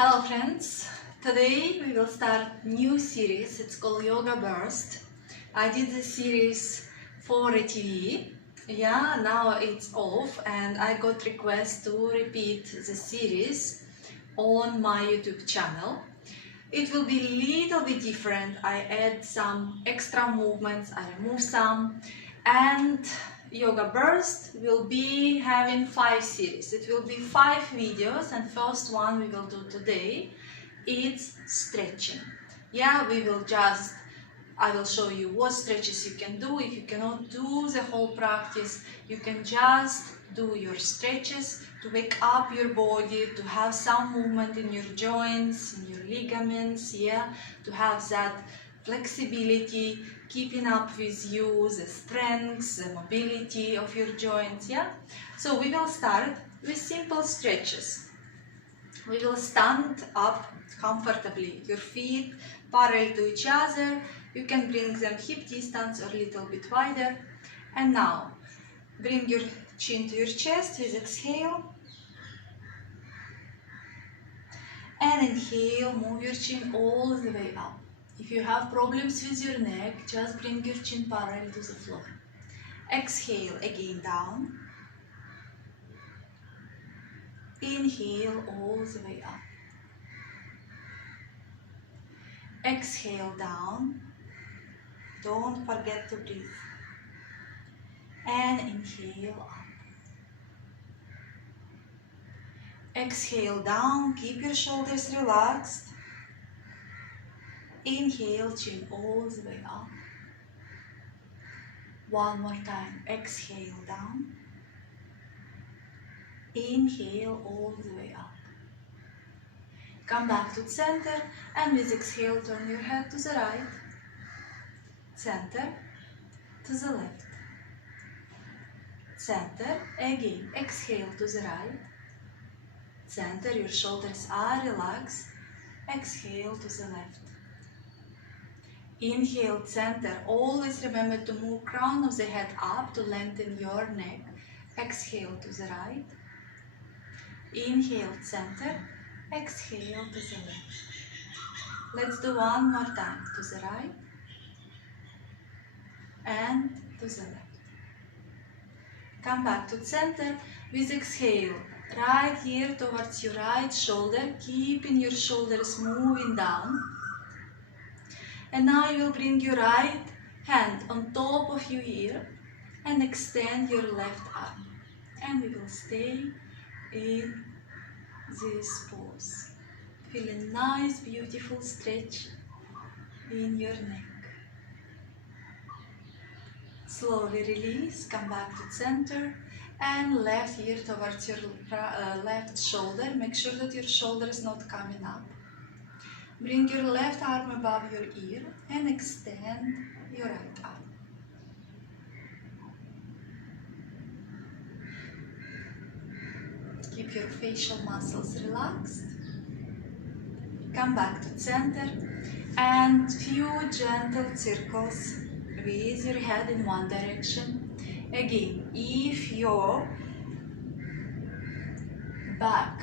Hello friends, today we will start new series. It's called Yoga Burst. I did this series for a TV. Now it's off and I got request to repeat the series on my YouTube channel. It will be a little bit different. I add some extra movements, I remove some, and Yoga Burst will be having 5 series. It will be 5 videos, and first one we will do today, it's stretching. I will show you what stretches you can do. If you cannot do the whole practice, you can just do your stretches to wake up your body, to have some movement in your joints, in your ligaments, to have that flexibility, keeping up with you, the strength, the mobility of your joints, So we will start with simple stretches. We will stand up comfortably, your feet parallel to each other. You can bring them hip distance or a little bit wider. And now, bring your chin to your chest with exhale. And inhale, move your chin all the way up. If you have problems with your neck, just bring your chin parallel to the floor. Exhale again down. Inhale all the way up. Exhale down. Don't forget to breathe. And inhale up. Exhale down, keep your shoulders relaxed. Inhale, chin all the way up. One more time, exhale down. Inhale all the way up. Come back to center and with exhale turn your head to the right. Center to the left. Center, again, exhale to the right. Center, your shoulders are relaxed. Exhale to the left. Inhale, center. Always remember to move crown of the head up to lengthen your neck. Exhale to the right. Inhale, center. Exhale to the left. Let's do one more time. To the right. And to the left. Come back to center with exhale. Right here towards your right shoulder, keeping your shoulders moving down. And now you will bring your right hand on top of your ear and extend your left arm. And we will stay in this pose. Feel a nice, beautiful stretch in your neck. Slowly release, come back to center. And left ear towards your left shoulder. Make sure that your shoulder is not coming up. Bring your left arm above your ear and extend your right arm. Keep your facial muscles relaxed. Come back to center and few gentle circles with your head in one direction. Again, if your back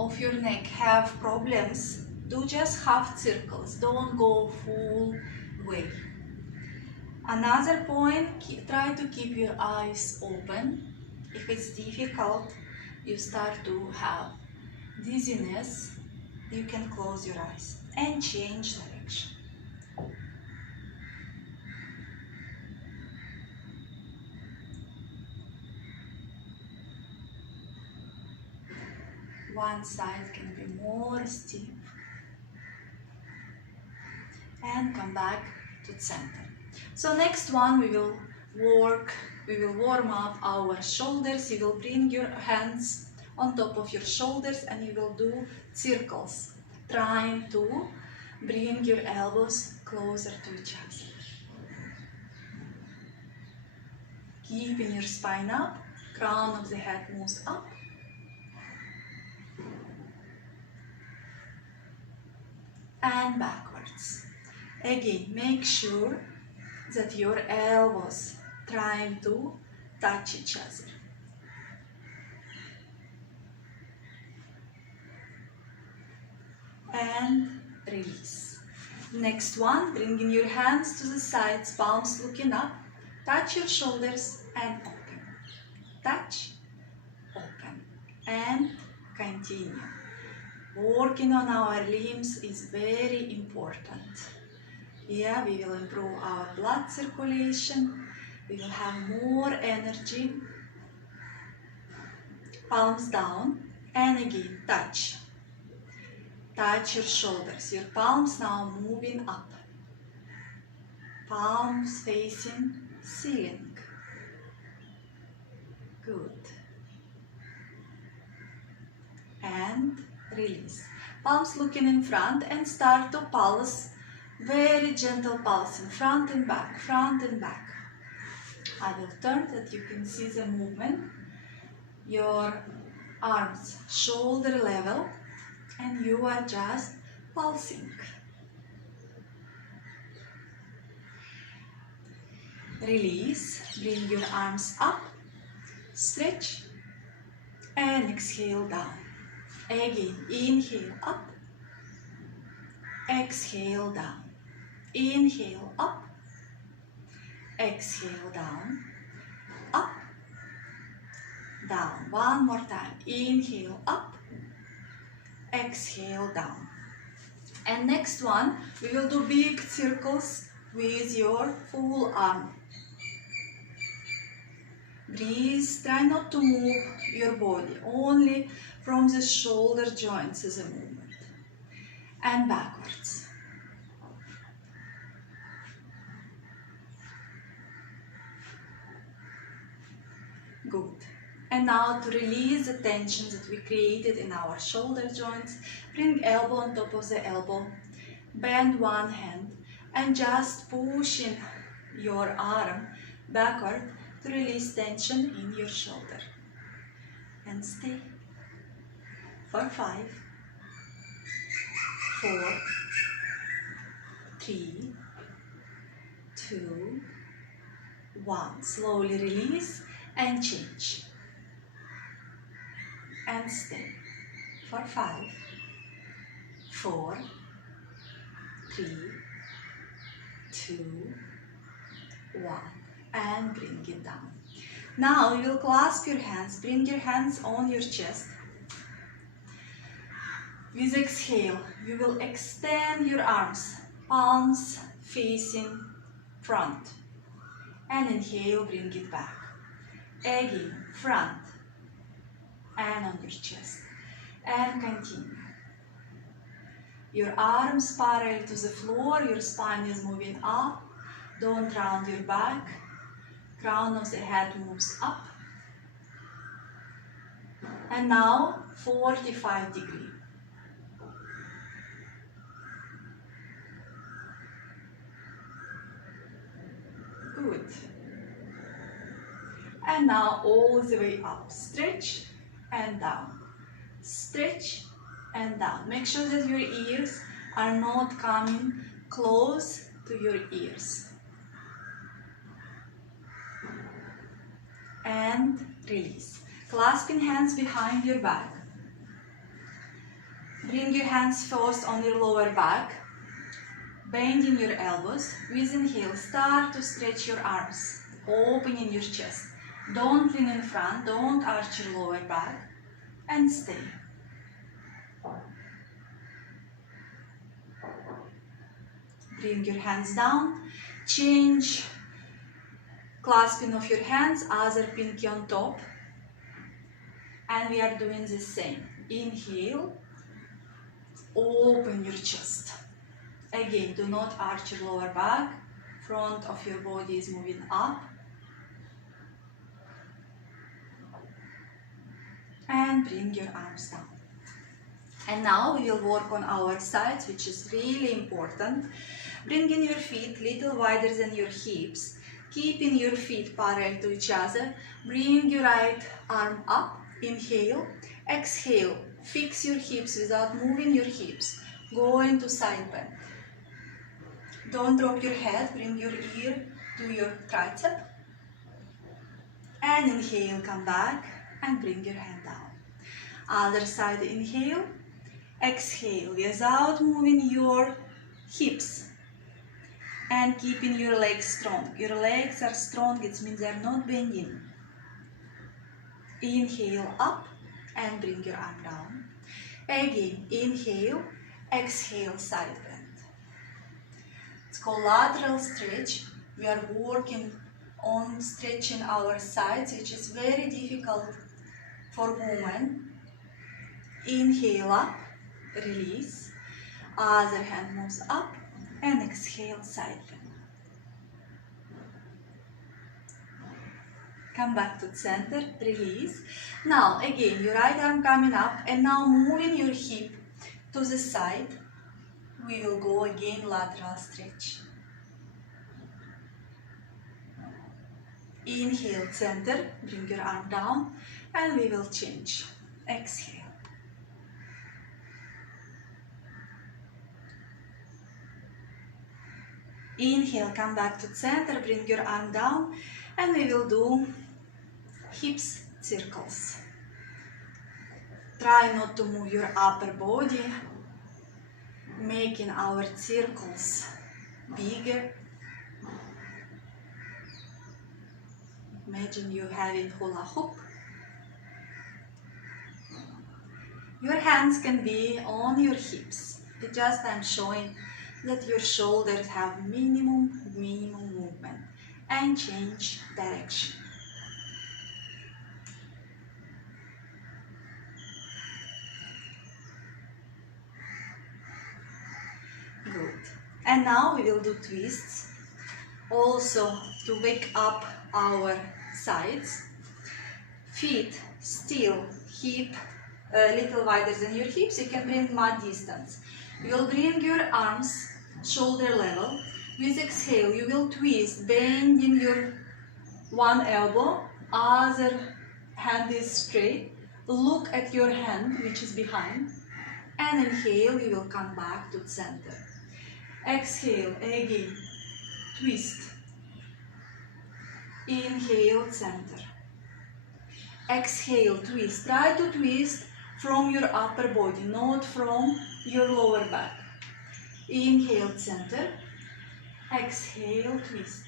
of your neck have problems, do just half circles, don't go full way. Another point, try to keep your eyes open. If it's difficult, you start to have dizziness, you can close your eyes and change direction. One side can be more stiff. And come back to center. So next one we will warm up our shoulders. You will bring your hands on top of your shoulders and you will do circles, trying to bring your elbows closer to each other. Keeping your spine up, crown of the head moves up. And backwards. Again, make sure that your elbows trying to touch each other. and release. Next one, bringing your hands to the sides, palms looking up, touch your shoulders and open. Touch, open, and continue. Working on our limbs is very important. Yeah, we will improve our blood circulation, we will have more energy. Palms down, and again, touch. Touch your shoulders, your palms now moving up. Palms facing ceiling. Good. And release. Palms looking in front and start to pulse. Very gentle pulse in front and back, front and back. I will turn that you can see the movement. Your arms shoulder level and you are just pulsing. Release, bring your arms up, stretch and exhale down. Again, inhale up, exhale down, inhale up, exhale down, up, down. One more time, inhale up, exhale down. And next one, we will do big circles with your full arm. Breathe, try not to move your body, only from the shoulder joints is a movement. And backwards. Good. And now to release the tension that we created in our shoulder joints, bring elbow on top of the elbow, bend one hand and just pushing your arm backward to release tension in your shoulder. And stay for 5, 4, 3, 2, 1. Slowly release and change. And stay for 5, 4, 3, 2, 1. And bring it down. Now you will clasp your hands, bring your hands on your chest. With exhale, you will extend your arms, palms facing front. And inhale, bring it back. Again, front and on your chest. And continue. Your arms parallel to the floor, your spine is moving up. Don't round your back. Crown of the head moves up. And now 45 degrees. Good. And now all the way up. Stretch and down. Stretch and down. Make sure that your ears are not coming close to your ears. And release. Clasping hands behind your back. Bring your hands first on your lower back. Bending your elbows. With inhale, start to stretch your arms. Opening your chest. Don't lean in front. Don't arch your lower back. And stay. Bring your hands down. Change clasping of your hands, other pinky on top. And we are doing the same. Inhale, open your chest. Again, do not arch your lower back. Front of your body is moving up. And bring your arms down. And now we will work on our sides, which is really important. Bringing your feet a little wider than your hips. Keeping your feet parallel to each other. Bring your right arm up. Inhale. Exhale. Fix your hips without moving your hips. Go into side bend. Don't drop your head. Bring your ear to your tricep. And inhale, come back and bring your hand down. Other side, inhale. Exhale without moving your hips and keeping your legs strong. Your legs are strong, it means they're not bending. Inhale up and bring your arm down. Again, inhale, exhale, side bend. It's called lateral stretch. We are working on stretching our sides, which is very difficult for women. Inhale up, release. Other hand moves up and exhale, side bend. Come back to center, release. Now again, your right arm coming up and now moving your hip to the side. We will go again lateral stretch. Inhale, center, bring your arm down and we will change. Exhale. Inhale, come back to center, bring your arm down and we will do hips circles. Try not to move your upper body, making our circles bigger. Imagine you having hula hoop. Your hands can be on your hips. It just I'm showing that your shoulders have minimum movement and change direction. Good. And now we will do twists. Also to wake up our sides. Feet still, hip a little wider than your hips. You can bring mat distance. You will bring your arms shoulder level. With exhale, you will twist, bending your one elbow, other hand is straight. Look at your hand, which is behind. And inhale, you will come back to center. Exhale, again, twist. Inhale, center. Exhale, twist. Try to twist from your upper body, not from your lower back. Inhale, center. Exhale, twist.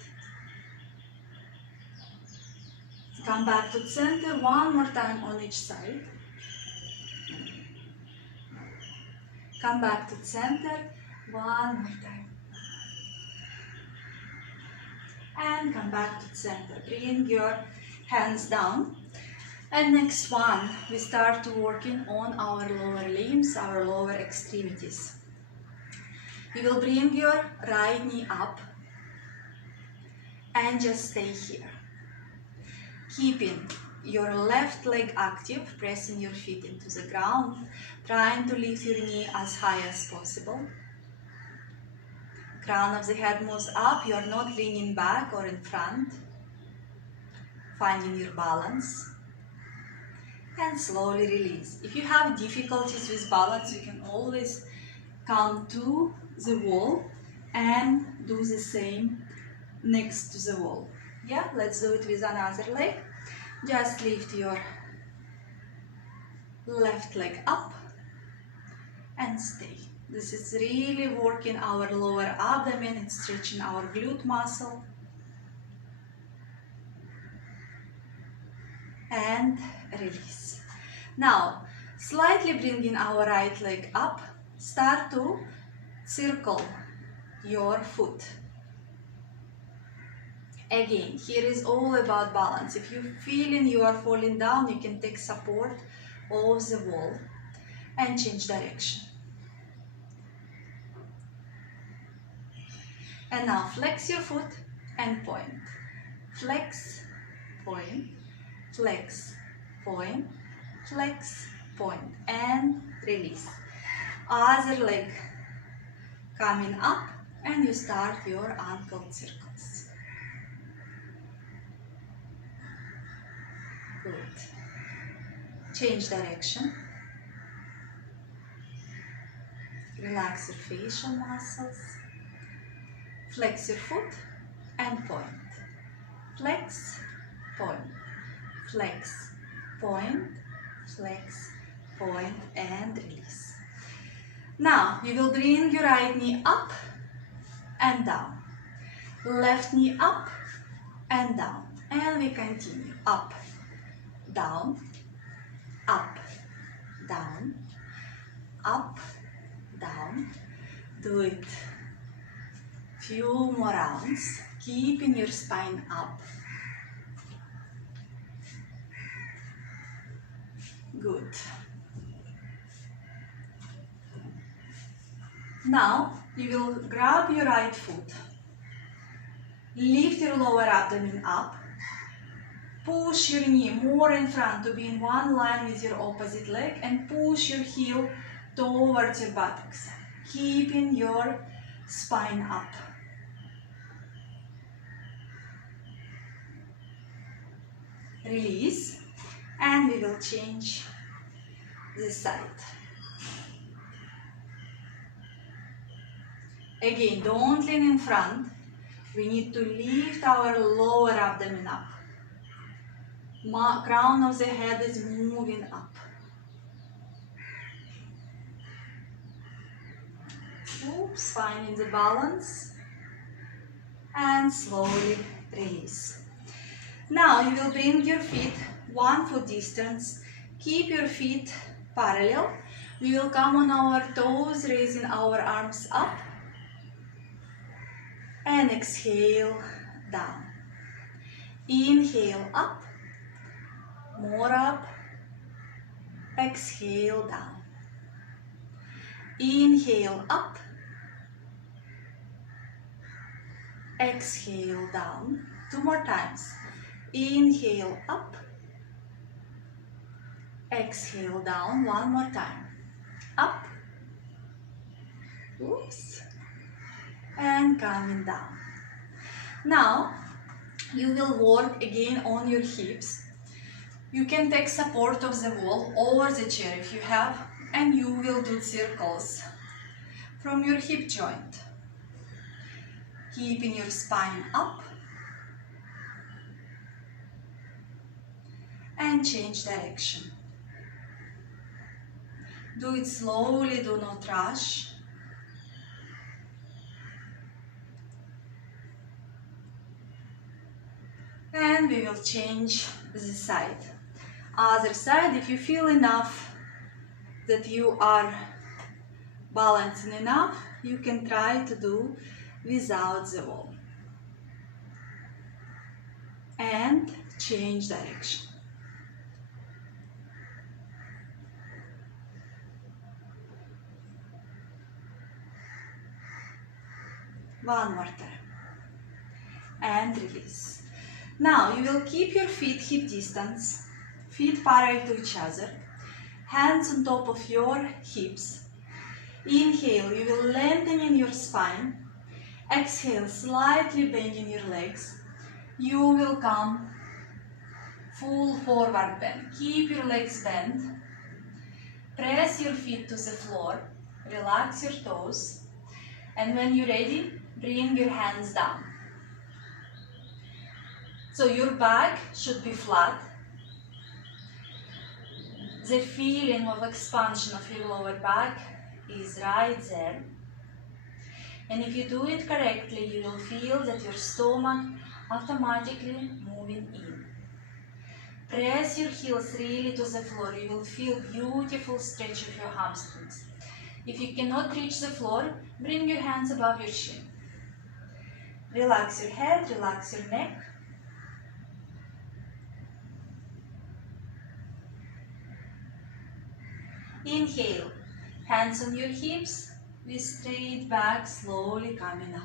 Come back to center, one more time on each side. Come back to center, one more time. And come back to center. Bring your hands down. And next one, we start working on our lower limbs, our lower extremities. You will bring your right knee up and just stay here. Keeping your left leg active, pressing your feet into the ground, trying to lift your knee as high as possible. Crown of the head moves up, you are not leaning back or in front. Finding your balance. And slowly release. If you have difficulties with balance, you can always come to the wall and do the same next to the wall. Yeah, let's do it with another leg. Just lift your left leg up and stay. This is really working our lower abdomen, it's stretching our glute muscle. And release. Now, slightly bringing our right leg up, start to circle your foot. Again, here is all about balance. If you're feeling you are falling down, you can take support of the wall and change direction. And now flex your foot and point. Flex, point, flex, point, flex, point, and release. Other leg coming up and you start your ankle circles. Good. Change direction. Relax your facial muscles. Flex your foot and point. Flex, point. Flex, point, flex, point, and release. Now you will bring your right knee up and down. Left knee up and down. And we continue. Up, down, up, down, up, down. Do it few more rounds, keeping your spine up. Good. Now you will grab your right foot, lift your lower abdomen up, push your knee more in front to be in one line with your opposite leg, and push your heel towards your buttocks, keeping your spine up. Release, and we will change this side. Again, don't lean in front. We need to lift our lower abdomen up. Crown of the head is moving up. Oops, finding the balance. And slowly release. Now you will bring your feet 1 foot distance. Keep your feet parallel. We will come on our toes, raising our arms up. And exhale down. Inhale up. More up. Exhale down. Inhale up. Exhale down. 2 more times. Inhale up. Exhale down. 1 more time. Up. Oops. And coming down. Now you will work again on your hips. You can take support of the wall over the chair if you have, and you will do circles from your hip joint, keeping your spine up. And change direction. Do it slowly, do not rush. And we will change the side. Other side, if you feel enough that you are balancing enough, you can try to do without the wall. And change direction. One more time. And release. Now you will keep your feet hip distance, feet parallel to each other, hands on top of your hips. Inhale, you will lengthen in your spine. Exhale, slightly bending your legs. You will come full forward bend. Keep your legs bent. Press your feet to the floor. Relax your toes. And when you're ready, bring your hands down. So your back should be flat. The feeling of expansion of your lower back is right there. And if you do it correctly, you will feel that your stomach automatically moving in. Press your heels really to the floor. You will feel beautiful stretch of your hamstrings. If you cannot reach the floor, bring your hands above your chin. Relax your head, relax your neck. Inhale, hands on your hips, with straight back, slowly coming up.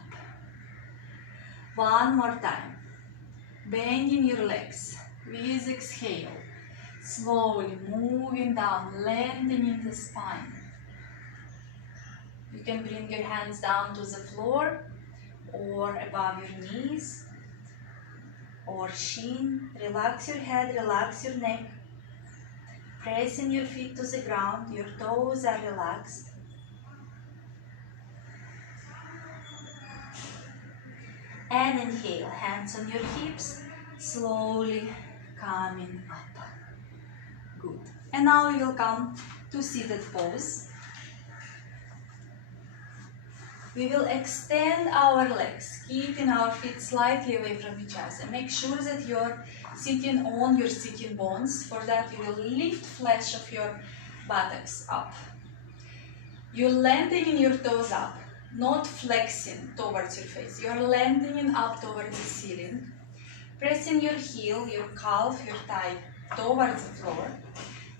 One more time. Bending your legs with exhale. Slowly moving down, lengthening the spine. You can bring your hands down to the floor or above your knees or shin. Relax your head, relax your neck. Pressing your feet to the ground, your toes are relaxed. And inhale, hands on your hips, slowly coming up. Good. And now we will come to seated pose. We will extend our legs, keeping our feet slightly away from each other. Make sure that you're sitting on your sitting bones. For that, you will lift flesh of your buttocks up. You're lengthening your toes up, not flexing towards your face. You're lengthening up towards the ceiling. Pressing your heel, your calf, your thigh towards the floor.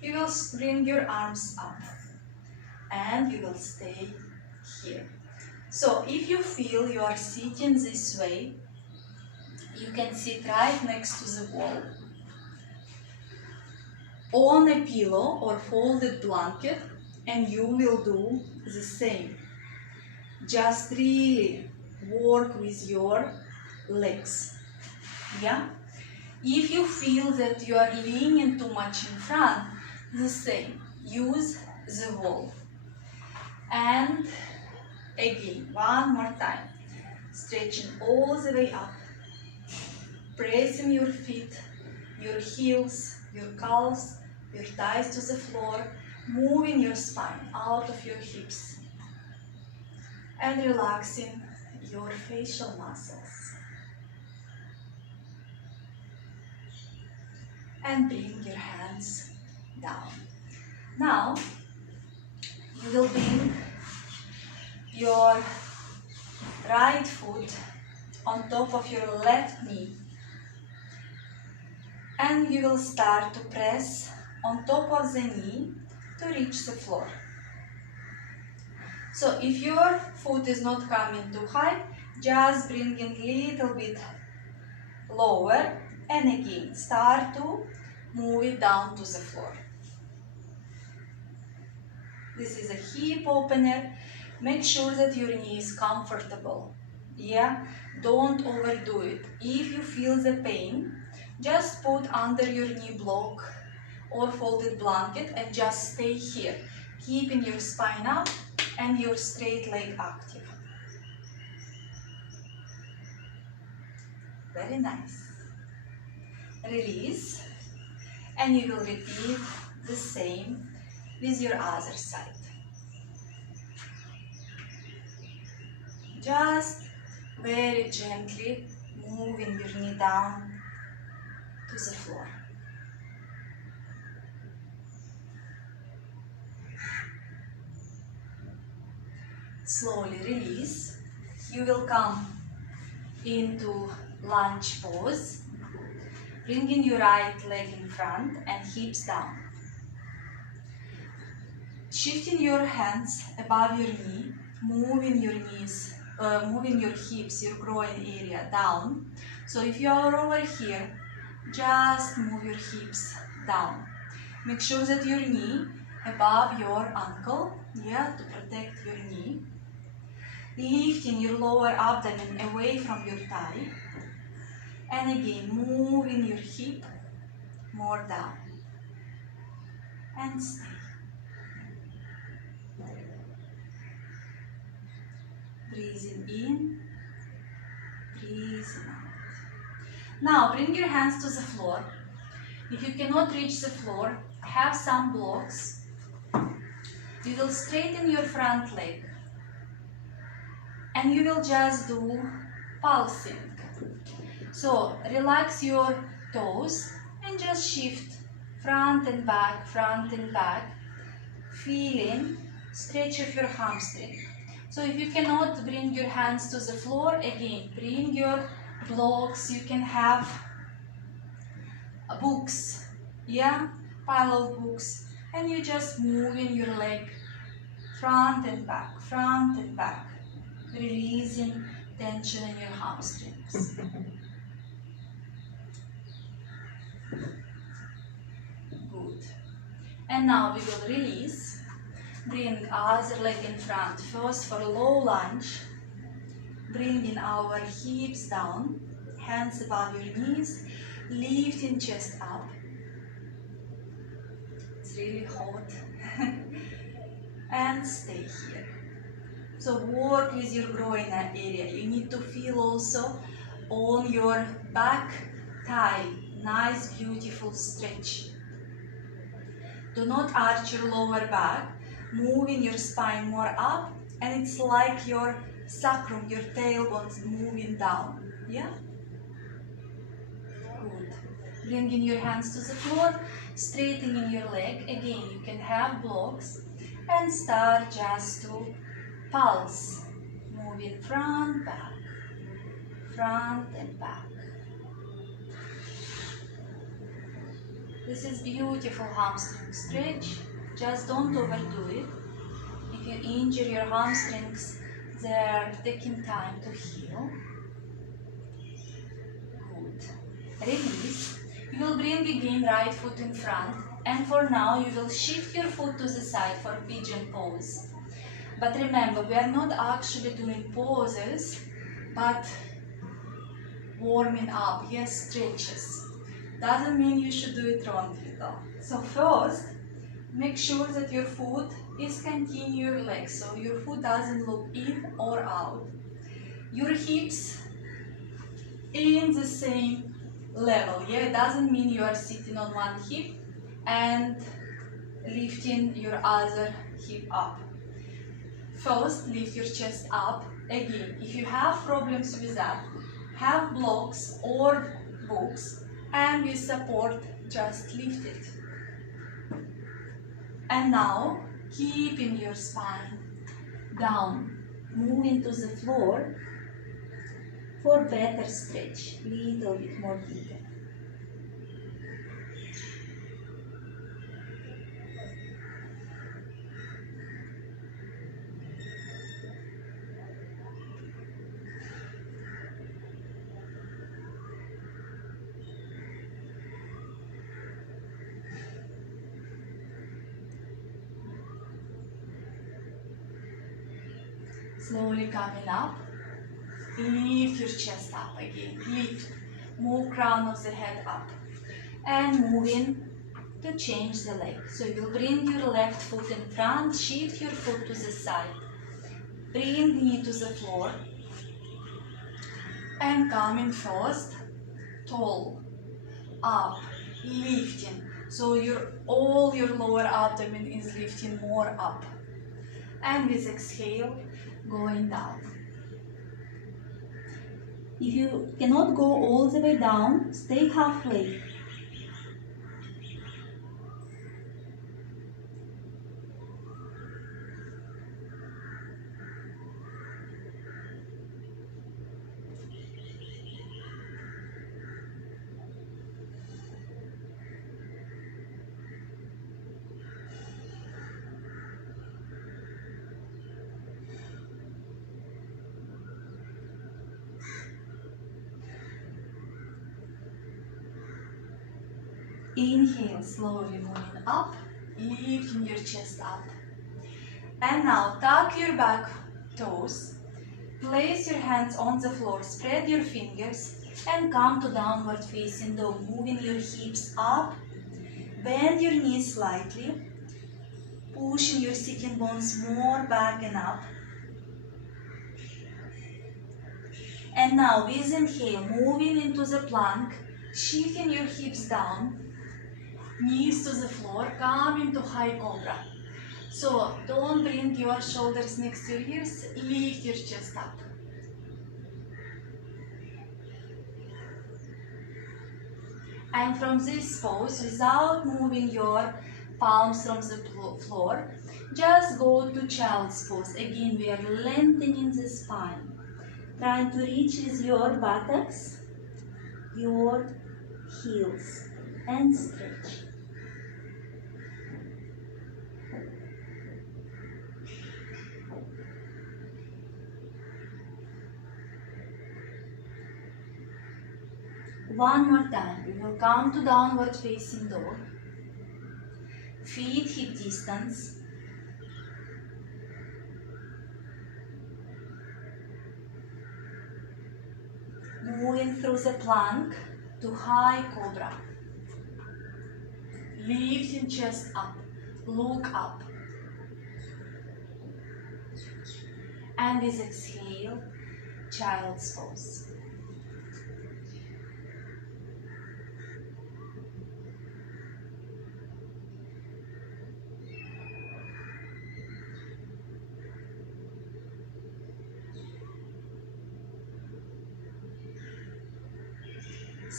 You will bring your arms up and you will stay here. So if you feel you are sitting this way, you can sit right next to the wall on a pillow or folded blanket, and you will do the same. Just really work with your legs. Yeah? If you feel that you are leaning too much in front, the same. Use the wall. And again, one more time. Stretching all the way up. Pressing your feet, your heels, your calves, your thighs to the floor. Moving your spine out of your hips. And relaxing your facial muscles. And bring your hands down. Now, you will bring your right foot on top of your left knee. And you will start to press on top of the knee to reach the floor. So if your foot is not coming too high, just bring it a little bit lower, and again start to move it down to the floor. This is a hip opener. Make sure that your knee is comfortable. Yeah, don't overdo it. If you feel the pain, just put under your knee block or folded blanket and just stay here, keeping your spine up and your straight leg active. Very nice. Release, and you will repeat the same with your other side. Just very gently moving your knee down to the floor. Slowly release. You will come into lunge pose, bringing your right leg in front and hips down. Shifting your hands above your knee, moving your knees, moving your hips, your groin area down. So if you are over here, just move your hips down. Make sure that your knee above your ankle, yeah, to protect your knee. Lifting your lower abdomen away from your thigh. And again, moving your hip more down. And stay. Breathing in, breathing out. Now, bring your hands to the floor. If you cannot reach the floor, have some blocks. You will straighten your front leg. And you will just do pulsing. So relax your toes and just shift front and back, feeling stretch of your hamstring. So if you cannot bring your hands to the floor, again, bring your blocks. You can have books, yeah, pile of books, and you just moving your leg front and back, releasing tension in your hamstrings. Good. And now we will release. Bring other leg in front. First for a low lunge. Bringing our hips down. Hands above your knees. Lifting chest up. It's really hot. And stay here. So work with your groin area. You need to feel also on your back thigh. Nice, beautiful stretch. Do not arch your lower back. Moving your spine more up, and it's like you're sacrum, your tailbones moving down. Yeah? Good. Bringing your hands to the floor, straightening your leg. Again, you can have blocks and start just to pulse. Moving front, back, front and back. This is beautiful hamstring stretch. Just don't overdo it. If you injure your hamstrings, they're taking time to heal. Good. Release. You will bring again right foot in front, and for now you will shift your foot to the side for Pigeon Pose. But remember, we are not actually doing poses, but warming up, yes, stretches. Doesn't mean you should do it wrongly though. So first, make sure that your foot is continuing your legs, so your foot doesn't look in or out. Your hips in the same level, yeah, it doesn't mean you are sitting on one hip and lifting your other hip up. First, lift your chest up. Again, if you have problems with that, have blocks or books, and with support, just lift it. And now, keeping your spine down, moving to the floor for better stretch, little bit more deeper. Slowly coming up, lift your chest up again, lift, move crown of the head up, and moving to change the leg. So you'll bring your left foot in front, shift your foot to the side, bring knee to the floor, and coming first, tall, up, lifting. So all your lower abdomen is lifting more up. And with exhale, going down. If you cannot go all the way down, stay halfway. Inhale, slowly moving up, lifting your chest up. And now tuck your back toes, place your hands on the floor, spread your fingers, and come to downward facing dog, moving your hips up, bend your knees slightly, pushing your sitting bones more back and up. And now with inhale, moving into the plank, shifting your hips down, knees to the floor, come into high cobra. So don't bring your shoulders next to your ears, lift your chest up. And from this pose, without moving your palms from the floor, just go to child's pose. Again, we are lengthening the spine, trying to reach with your buttocks, your heels, and stretch. One more time, we will come to downward facing dog. Feet hip distance. Moving through the plank to high cobra. Lifting chest up, look up. And with exhale, child's pose.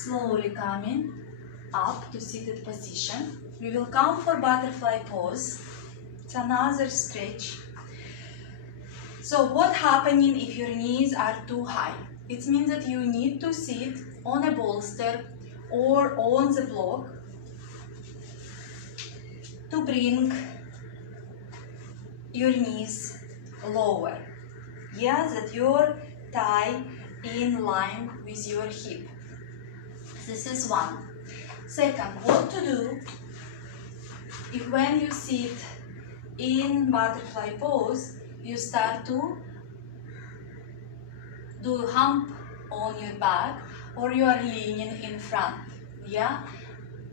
Slowly coming up to seated position. We will come for butterfly pose. It's another stretch. So what happening if your knees are too high? It means that you need to sit on a bolster or on the block to bring your knees lower. Yeah, that your thigh in line with your hip. This is one. Second, what to do if when you sit in butterfly pose, you start to do hump on your back or you are leaning in front. Yeah,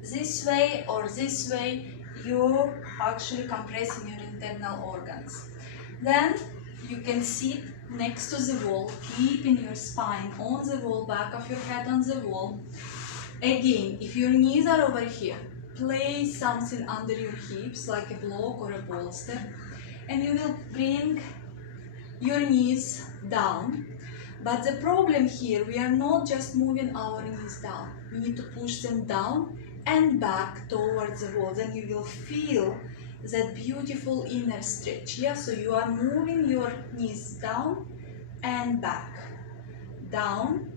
this way or this way, you're actually compressing your internal organs. Then you can sit next to the wall, keeping your spine on the wall, back of your head on the wall. Again, if your knees are over here, place something under your hips like a block or a bolster, and you will bring your knees down. But the problem here, we are not just moving our knees down. We need to push them down and back towards the wall. Then you will feel that beautiful inner stretch. Yeah, so you are moving your knees down and back, down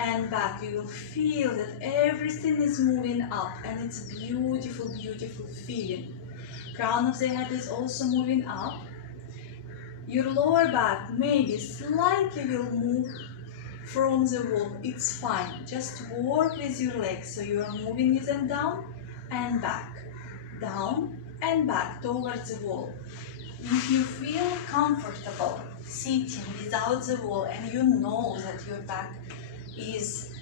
and back. You will feel that everything is moving up, and it's beautiful, beautiful feeling. Crown of the head is also moving up. Your lower back maybe slightly will move from the wall. It's fine. Just work with your legs. So you are moving with them down and back towards the wall. If you feel comfortable sitting without the wall and you know that your back is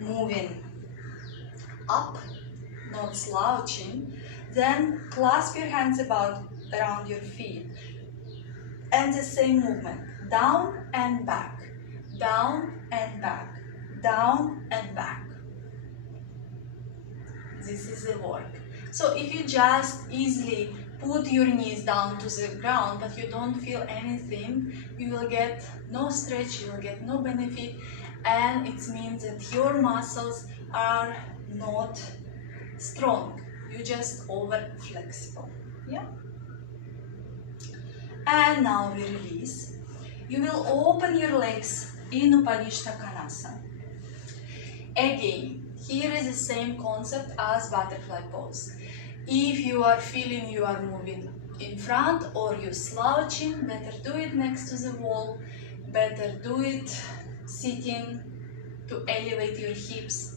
moving up, not slouching, then clasp your hands around your feet. And the same movement, down and back, down and back, down and back. This is the work. So if you just easily put your knees down to the ground but you don't feel anything, you will get no stretch, you will get no benefit, and it means that your muscles are not strong. You're just over flexible. Yeah? And now we release. You will open your legs in Upanishta Konasana. Again, here is the same concept as butterfly pose. If you are feeling you are moving in front or you're slouching, better do it next to the wall, better do it sitting to elevate your hips.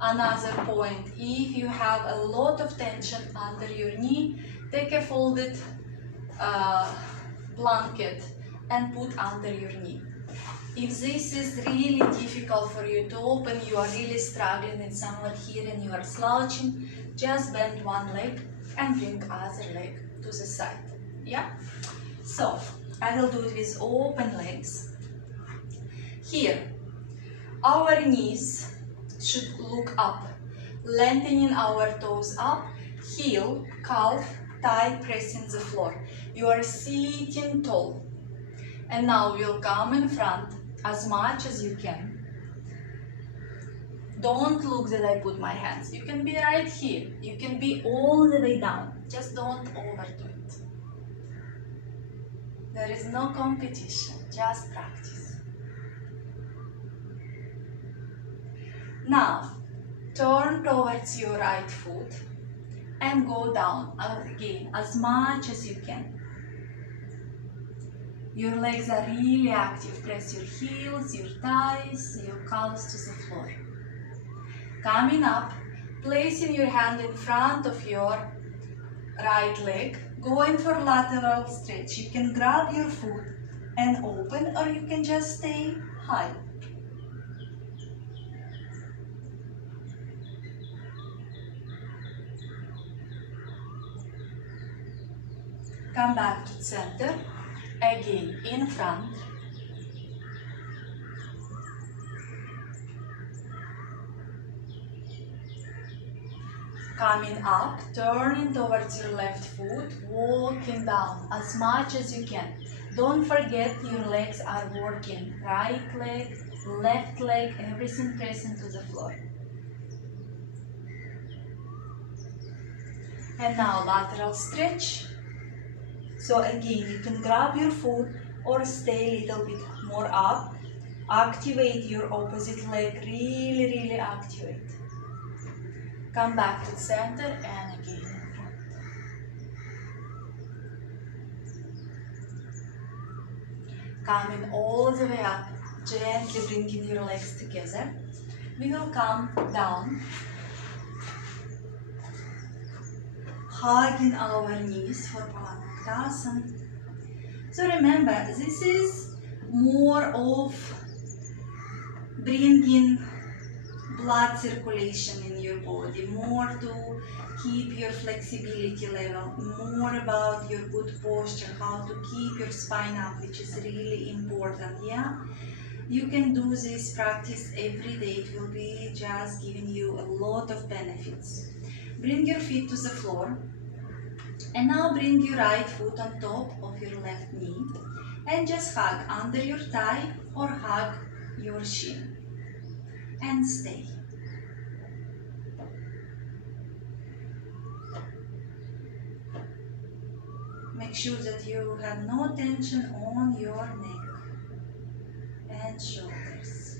Another point, if you have a lot of tension under your knee, take a folded blanket and put under your knee. If this is really difficult for you to open, you are really struggling and somewhere here and you are slouching, just bend one leg and bring other leg to the side. Yeah? So, I will do it with open legs. Here, our knees should look up, lengthening our toes up, heel, calf, thigh pressing the floor. You are sitting tall. And now we'll come in front as much as you can. Don't look that I put my hands. You can be right here. You can be all the way down. Just don't overdo it. There is no competition, just practice. Now, turn towards your right foot and go down again as much as you can. Your legs are really active. Press your heels, your thighs, your calves to the floor. Coming up, placing your hand in front of your right leg, going for lateral stretch. You can grab your foot and open, or you can just stay high. Come back to center. Again, in front. Coming up, turning towards your left foot, walking down as much as you can. Don't forget your legs are working. Right leg, left leg, everything pressing to the floor. And now lateral stretch. So again, you can grab your foot or stay a little bit more up. Activate your opposite leg, really activate. Come back to the center and again in front. Coming all the way up, gently bringing your legs together. We will come down, hugging our knees for Palanuktasana. So remember, this is more of bringing blood circulation in your body, more to keep your flexibility level, more about your good posture, how to keep your spine up, which is really important, yeah? You can do this practice every day. It will be just giving you a lot of benefits. Bring your feet to the floor. And now bring your right foot on top of your left knee. And just hug under your thigh or hug your shin. And stay. Make sure that you have no tension on your neck and shoulders.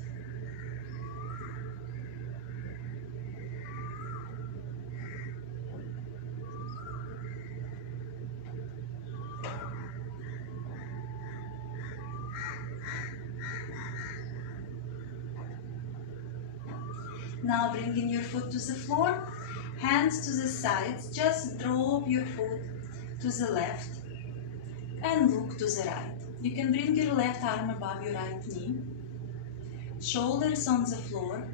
Now bringing your foot to the floor, hands to the sides, just drop your foot to the left and look to the right. You can bring your left arm above your right knee, shoulders on the floor.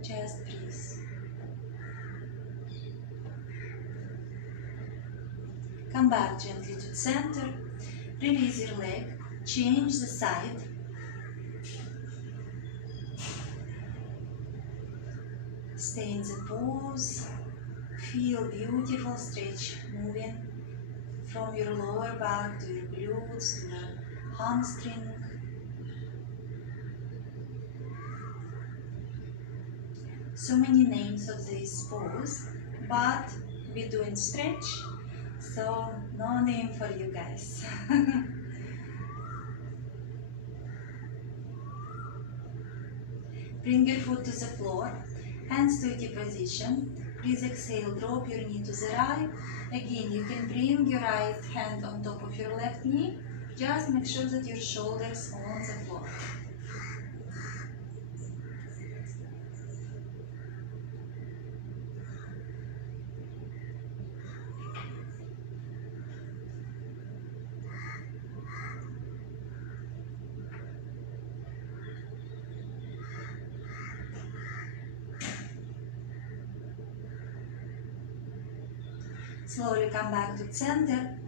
Just breathe. Come back gently to the center, release your leg, change the side. Stay in the pose, feel beautiful stretch moving from your lower back to your glutes, to your hamstring. So many names of this pose, but we're doing stretch. So, no name for you guys. Bring your foot to the floor, hands to the position. Please exhale, drop your knee to the right. Again, you can bring your right hand on top of your left knee. Just make sure that your shoulders are on the floor. Slowly come back to the center.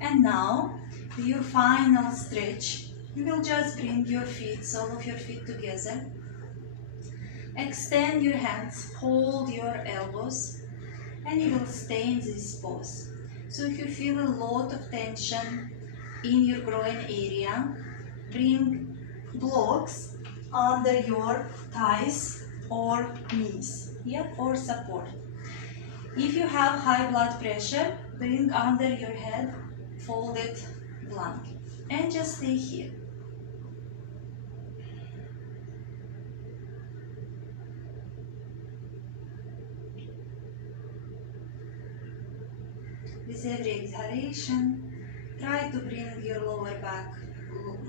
And now, for your final stretch, you will just bring your feet, sole of your feet together. Extend your hands, hold your elbows, and you will stay in this pose. So if you feel a lot of tension in your groin area, bring blocks under your thighs or knees, yeah, for support. If you have high blood pressure, bring under your head folded blanket and just stay here. With every exhalation, try to bring your lower back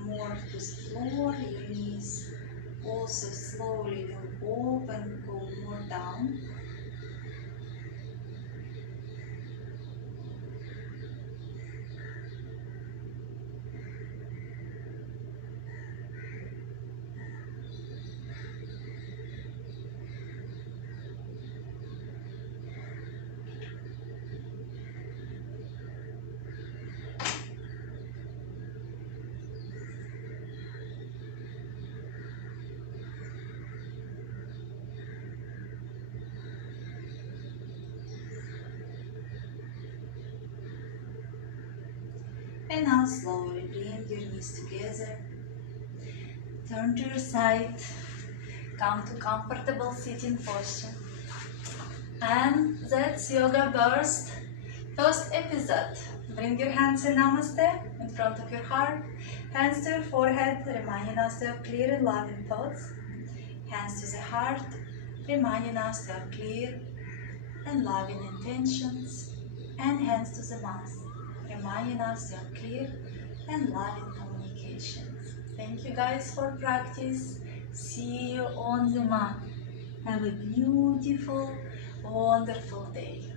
more to the floor, your knees also slowly will open, go more down. And now slowly bring your knees together. Turn to your side. Come to comfortable sitting posture. And that's Yoga Burst first episode. Bring your hands in Namaste in front of your heart. Hands to your forehead, reminding us to have clear and loving thoughts. Hands to the heart, reminding us to have clear and loving intentions. And hands to the mat, reminding us to have clear and loving communications. Thank you guys for practice. See you on the mat. Have a beautiful, wonderful day.